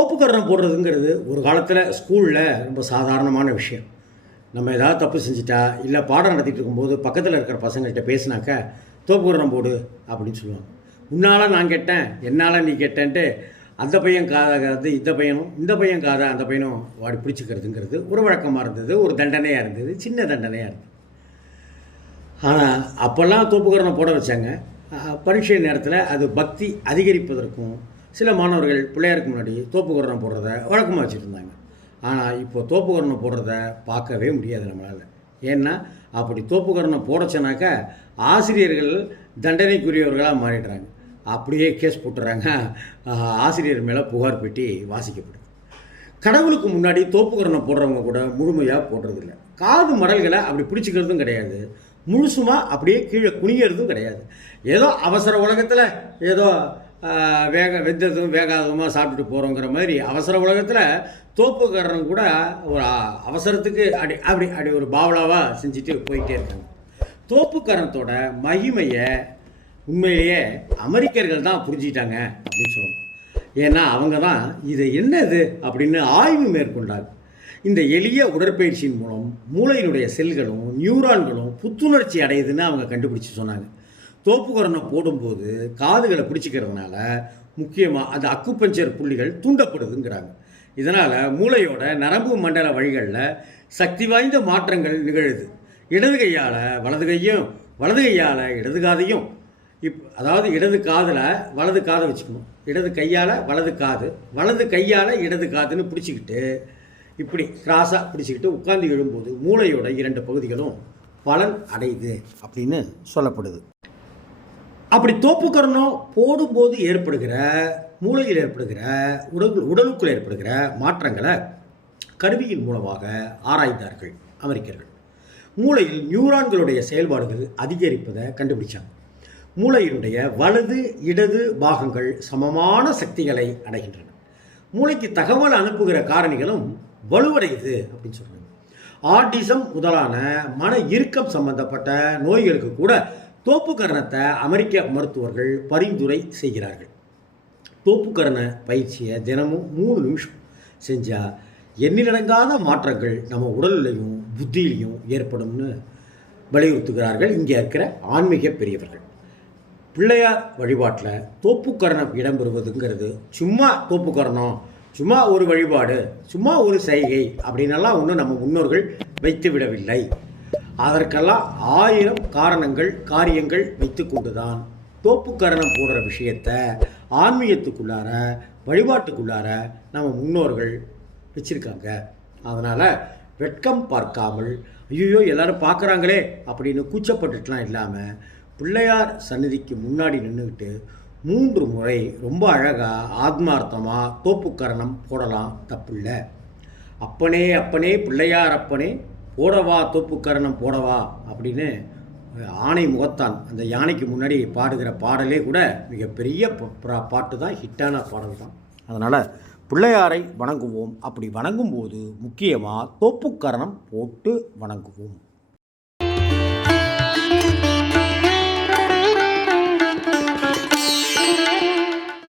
தோப்புக்கரணம் போடுறதுங்கிறது ஒரு காலத்தில் ஸ்கூலில் ரொம்ப சாதாரணமான விஷயம். நம்ம ஏதாவது தப்பு செஞ்சுட்டா இல்லை பாடம் நடத்திட்டு இருக்கும்போது பக்கத்தில் இருக்கிற பசங்கள்கிட்ட பேசினாக்க தோப்புக்கரணம் போடு அப்படின்னு சொல்லுவாங்க. உன்னால் நான் கேட்டேன் என்னால் நீ கேட்டேன்ட்டு அந்த பையன் காதாகிறது இந்த பையனும் இந்த பையன் காதை அந்த பையனும் வாடி பிடிச்சிக்கிறதுங்கிறது ஒரு வழக்கமாக இருந்தது ஒரு தண்டனையாக இருந்தது சின்ன தண்டனையாக இருந்தது. ஆனால் அப்போல்லாம் தோப்புக்கரணம் போட வச்சாங்க. பரீட்சை நேரத்தில் அது பக்தி அதிகரிப்பதற்கும் சில மாணவர்கள் பிள்ளையாருக்கு முன்னாடி தோப்புக்கரணம் போடுறத வழக்கமாக வச்சுருந்தாங்க. ஆனால் இப்போ தோப்புக்கரணம் போடுறத பார்க்கவே முடியாது நம்மளால். ஏன்னா அப்படி தோப்புக்கரணம் போடச்சனாக்க ஆசிரியர்கள் தண்டனைக்குரியவர்களாக மாறிடுறாங்க. அப்படியே கேஸ் போட்டுறாங்க. ஆசிரியர் மேலே புகார் பெட்டி வாசிக்கப்படுது கடவுளுக்கு முன்னாடி தோப்புக்கரணம் போடுறவங்க கூட முழுமையாக போடுறதில்ல. காது மடல்களை அப்படி பிடிச்சிக்கிறதும் கிடையாது. முழுசுமாக அப்படியே கீழே குனிகிறதும் கிடையாது. ஏதோ அவசர உலகத்தில் ஏதோ வேக வெந்ததும் வேகாதமாக சாப்பிட்டுட்டு போகிறோங்கிற மாதிரி அவசர உலகத்தில் தோப்புக்கரணம் கூட ஒரு அவசரத்துக்கு அப்படி அப்படி அப்படி ஒரு பாவலாவாக செஞ்சுட்டு போயிட்டே இருக்காங்க. தோப்புக்கரணத்தோட மகிமையை உண்மையிலேயே அமெரிக்கர்கள் தான் புரிஞ்சிட்டாங்க அப்படின்னு சொல்லணும் ஏன்னா அவங்க தான் இது என்னது அப்படின்னு ஆய்வு மேற்கொண்டாங்க. இந்த எளிய உடற்பயிற்சியின் மூலம் மூளையினுடைய செல்களும் நியூரான்களும் புத்துணர்ச்சி அடையுதுன்னு அவங்க கண்டுபிடிச்சு சொன்னாங்க. தோப்புக்கரணம் போடும்போது காதுகளை பிடிச்சிக்கிறதுனால முக்கியமாக அந்த அக்குப்பஞ்சர் புள்ளிகள் தூண்டப்படுதுங்கிறாங்க. இதனால் மூளையோட நரம்பு மண்டல வழிகளில் சக்தி வாய்ந்த மாற்றங்கள் நிகழுது. இடது கையால் வலது கையும் வலது கையால் இடது காதையும். இப் அதாவது இடது காதில் வலது காதை வச்சுக்கணும். இடது கையால் வலது காது வலது கையால் இடது காதுன்னு பிடிச்சிக்கிட்டு இப்படி கிராஸாக பிடிச்சிக்கிட்டு உட்கார்ந்து எழும்போது மூளையோட இரண்டு பகுதிகளும் பலன் அடையுது அப்படின்னு சொல்லப்படுது. அப்படி தோப்புக்கரணம் போடும்போது ஏற்படுகிற மூளையில் ஏற்படுகிற உடல் உடலுக்குள் ஏற்படுகிற மாற்றங்களை கருவியின் மூலமாக ஆராய்ந்தார்கள் அமெரிக்கர்கள். மூளையில் நியூரான்களுடைய செயல்பாடுகள் அதிகரிப்பதை கண்டுபிடிச்சாங்க. மூளையினுடைய வலது இடது பாகங்கள் சமமான சக்திகளை அடைகின்றன. மூளைக்கு தகவல் அனுப்புகிற காரணிகளும் வலுவடையுது அப்படின்னு சொல்கிறாங்க ஆட்டிசம் முதலான மன இறுக்கம் சம்பந்தப்பட்ட நோய்களுக்கு கூட தோப்புக்கரணத்தை அமெரிக்க மருத்துவர்கள் பரிந்துரை செய்கிறார்கள். தோப்புக்கரண பயிற்சியை தினமும் மூணு நிமிஷம் செஞ்சால் எண்ணிலடங்காத மாற்றங்கள் நம்ம உடல்லையும் புத்தியிலையும் ஏற்படும்னு வலியுறுத்துகிறார்கள் இங்கே இருக்கிற ஆன்மீக பெரியவர்கள். பிள்ளையார் வழிபாட்டில் தோப்புக்கரணம் இடம்பெறுவதுங்கிறது சும்மா தோப்புக்கரணம் சும்மா ஒரு வழிபாடு சும்மா ஒரு செய்கை அப்படின்னெல்லாம் ஒன்றும் நம்ம முன்னோர்கள் வைத்து விடவில்லை அதற்கெல்லாம் ஆயிரம் காரணங்கள் காரியங்கள் வைத்து கொண்டுதான் தோப்புக்கரணம் போடுற விஷயத்த ஆன்மீகத்துக்குள்ளார வழிபாட்டுக்குள்ளார நம்ம முன்னோர்கள் வச்சிருக்காங்க. அதனால் வெட்கம் பார்க்காமல் ஐயோ எல்லாரும் பார்க்குறாங்களே அப்படின்னு கூச்சப்பட்டுட்டுலாம் இல்லாமல் பிள்ளையார் சந்நிதிக்கு முன்னாடி நின்றுக்கிட்டு மூன்று முறை ரொம்ப அழகாக ஆத்மார்த்தமாக தோப்புக்கரணம் போடலாம். தப்பில்லை. அப்பனே அப்பனே பிள்ளையார் அப்பனே போடவா தோப்புக்கரணம் போடவா அப்படின்னு ஆணை முகத்தான் அந்த யானைக்கு முன்னாடி பாடுகிற பாடலே கூட மிகப்பெரிய ப- பாட்டு தான் ஹிட்டான பாடல் தான் அதனால் பிள்ளையாரை வணங்குவோம். அப்படி வணங்கும்போது முக்கியமாக தோப்புக்கரணம் போட்டு வணங்குவோம்.